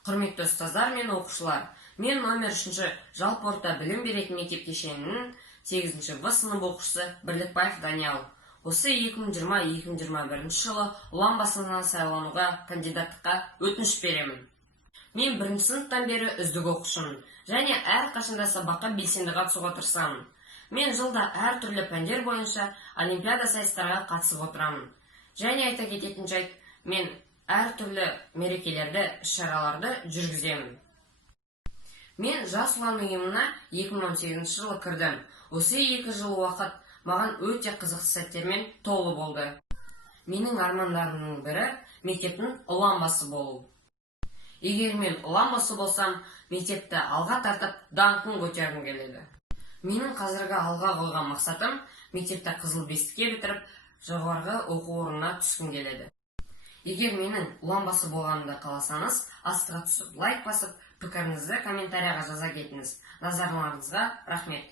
Құрметті ұстаздар мен оқушылар, мен номер 3 жалпы орта білім беретін мектеп кешенінің 8-ші В сынып оқушысы Бірлікбаев Даниял. Осы 2020-2021 жылы ұлан басынан сайлануға кандидаттыққа өтініш беремін. Мен 1-ші сыныптан бері үздік оқушымын және әрқашанда сабаққа белсенді қатысуға тырысамын. Мен жылда әртүрлі пәндер бойынша олимпиада сайыстарға қатысып отырамын. Және айта кететін жайт, мен әртүрлі мерекелерді, іс-шараларды жүргіземін. Мен жас ұлан ұйымына 2018 жылы кірдім. Осы 2 жыл уақыт маған өте қызықты сәттермен толы болды. Менің армандарымның бірі мектептің ұланбасы болу. Егер мен ұланбасы болсам, мектепті алға тартып, даңқын көтергім келеді. Менің қазіргі алға қойған мақсатым мектепті қызыл бестікке бітіріп, жоғарғы оқу орнына түскім келеді. Егер менің ұланбасы болғанымды қаласаңыз, астыға түсіп лайк басып, пікіріңізді комментарияға жаза кетіңіз. Назарларыңызға рахмет.